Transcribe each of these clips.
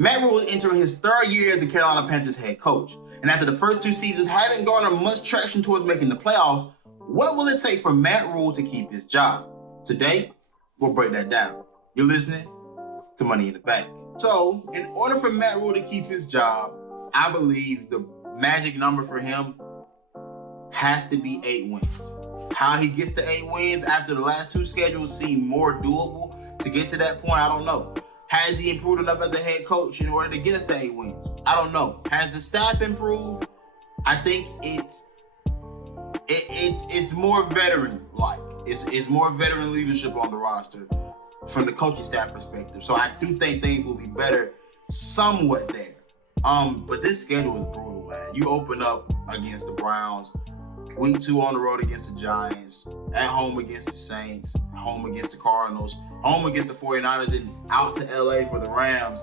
Matt Rhule is entering his third year as the Carolina Panthers head coach. And after the first two seasons haven't garnered much traction towards making the playoffs, what will it take for Matt Rhule to keep his job? Today, we'll break that down. You're listening to Money in the Bank. So, in order for Matt Rhule to keep his job, I believe the magic number for him has to be 8 wins. How he gets to 8 wins after the last two schedules seem more doable to get to that point, I don't know. Has he improved enough as a head coach in order to get us to 8 wins? I don't know. Has the staff improved? I think it's more veteran-like. It's more veteran leadership on the roster from the coaching staff perspective. So I do think things will be better somewhat there. But this schedule is brutal, man. You open up against the Browns, week 2 on the road against the Giants, at home against the Saints, home against the Cardinals, home against the 49ers, and out to LA for the Rams.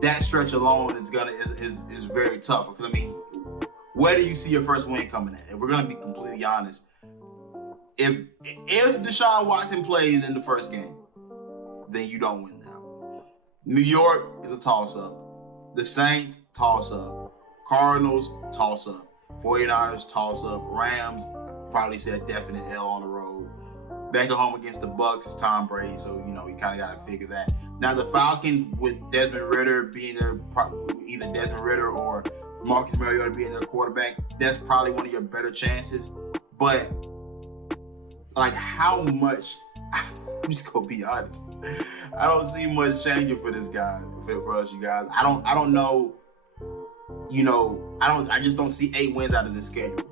That stretch alone is very tough. Because I mean, where do you see your first win coming at? If we're gonna be completely honest, if Deshaun Watson plays in the first game, then you don't win that one. New York is a toss-up. The Saints, toss-up. Cardinals, toss-up. 49ers, toss-up. Rams, probably say a definite L on the road. Back at home against the Bucks is Tom Brady, so, you kind of got to figure that. Now, the Falcons, with Desmond Ridder being their, either Desmond Ridder or Marcus Mariota being their quarterback, that's probably one of your better chances. But, how much... I'm just gonna be honest. I don't see much changing for this guy, for us, you guys. I don't know. I just don't see 8 wins out of this schedule.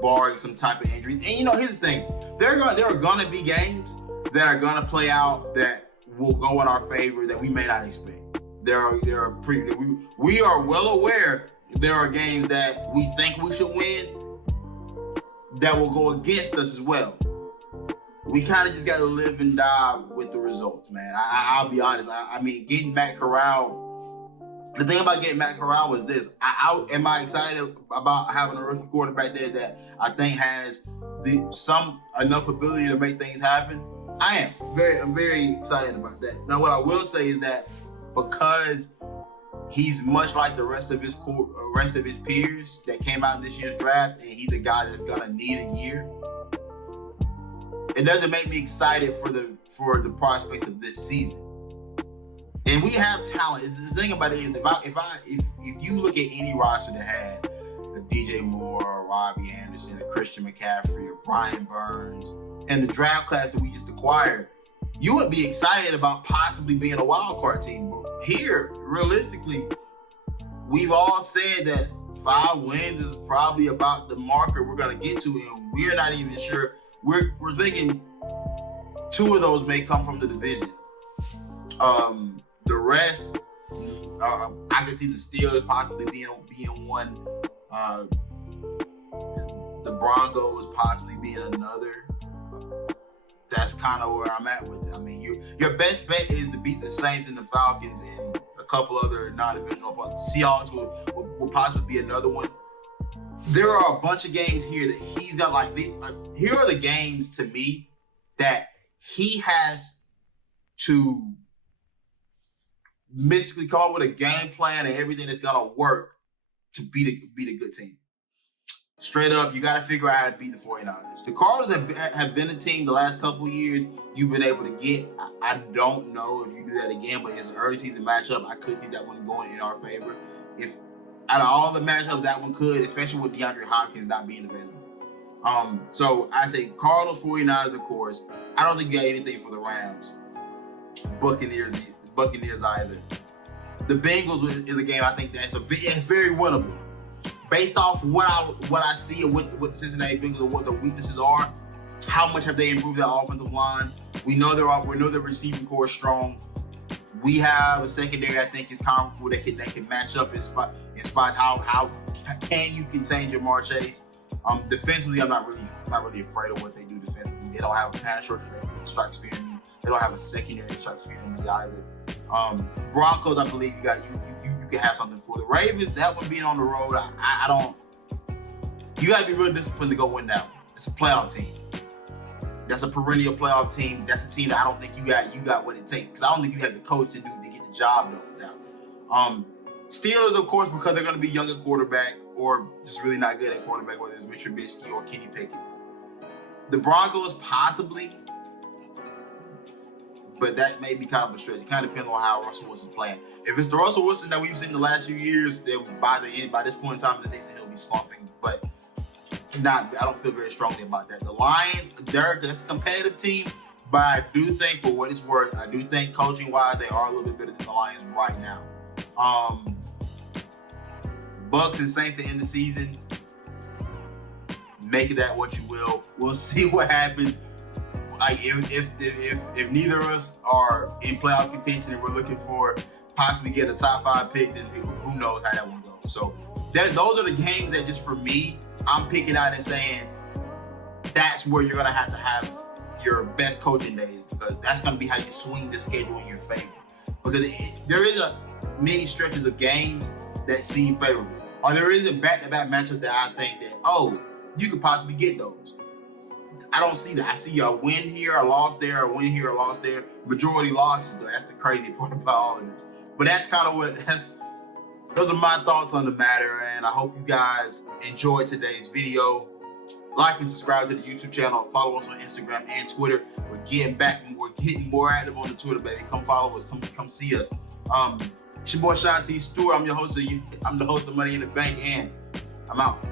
Barring some type of injuries. And here's the thing: there are gonna be games that are gonna play out that will go in our favor that we may not expect. We are well aware there are games that we think we should win that will go against us as well. We kind of just got to live and die with the results, man. I'll be honest. I mean, getting Matt Corral, the thing about getting Matt Corral was this. Am I excited about having a rookie quarterback there that I think has enough ability to make things happen? I am. I'm very excited about that. Now, what I will say is that because he's much like the rest of his peers that came out in this year's draft, and he's a guy that's going to need a year, it doesn't make me excited for the prospects of this season. And we have talent. The thing about it is, if you look at any roster that had a DJ Moore, a Robbie Anderson, a Christian McCaffrey, a Brian Burns, and the draft class that we just acquired, you would be excited about possibly being a wild card team. But here, realistically, we've all said that 5 wins is probably about the marker we're going to get to, and we're not even sure. We're thinking 2 of those may come from the division. The rest, I can see the Steelers possibly being one. The Broncos possibly being another. That's kind of where I'm at with it. I mean, your best bet is to beat the Saints and the Falcons and a couple other non-divisional opponents. Seahawks will possibly be another one. There are a bunch of games here that he's got here are the games to me that he has to mystically come up with a game plan and everything that's going to work to beat a good team. Straight up, you got to figure out how to beat the 49ers. The Cardinals have been a team the last couple of years you've been able to get. I don't know if you do that again, but it's an early season matchup. I could see that one going in our favor. If out of all the matchups, that one could, especially with DeAndre Hopkins not being available. So I say Cardinals, 49ers, of course. I don't think you got anything for the Rams. Buccaneers either. The Bengals is a game I think it's very winnable. Based off what I see of what the Cincinnati Bengals and what their weaknesses are, how much have they improved their offensive line? We know their receiving core is strong. We have a secondary I think is comparable that can match up in spot how can you contain Jamar Chase? Defensively, I'm not really afraid of what they do defensively. They don't have a pass rush that strikes fear in me. They don't have a secondary that strikes fear in me either. Broncos, I believe you can have something for. The Ravens, that one being on the road, I don't. You got to be real disciplined to go win that one. It's a playoff team. That's a perennial playoff team. That's a team that I don't think you got what it takes. Because I don't think you have the coach to get the job done with that one. Steelers, of course, because they're going to be young at quarterback or just really not good at quarterback, whether it's Mitch Trubisky or Kenny Pickett. The Broncos, possibly, but that may be kind of a stretch. It kind of depends on how Russell Wilson's playing. If it's the Russell Wilson that we've seen the last few years, then by this point in time in the season, he'll be slumping. But I don't feel very strongly about that. The Lions, that's a competitive team, but I do think, for what it's worth, I do think coaching-wise, they are a little bit better than the Lions right now. Bucks and Saints to end the season. Make that what you will. We'll see what happens. Like if neither of us are in playoff contention and we're looking for possibly get a top 5 pick, then who knows how that one goes. So those are the games that, just for me, I'm picking out and saying that's where you're gonna have your best coaching days, because that's gonna be how you swing the schedule in your favor. Because there isn't many stretches of games that seem favorable, or there isn't back-to-back matchups that I think that, oh, you could possibly get those. I don't see that. I see a win here, a loss there, a win here, a loss there. Majority losses, though. That's the crazy part about all of this. But that's kind of those are my thoughts on the matter, and I hope you guys enjoyed today's video. Like and subscribe to the YouTube channel. Follow us on Instagram and Twitter. We're getting back and we're getting more active on the Twitter, baby. Come follow us. Come see us. It's your boy Shanti Stewart. I'm the host of Money in the Bank, and I'm out.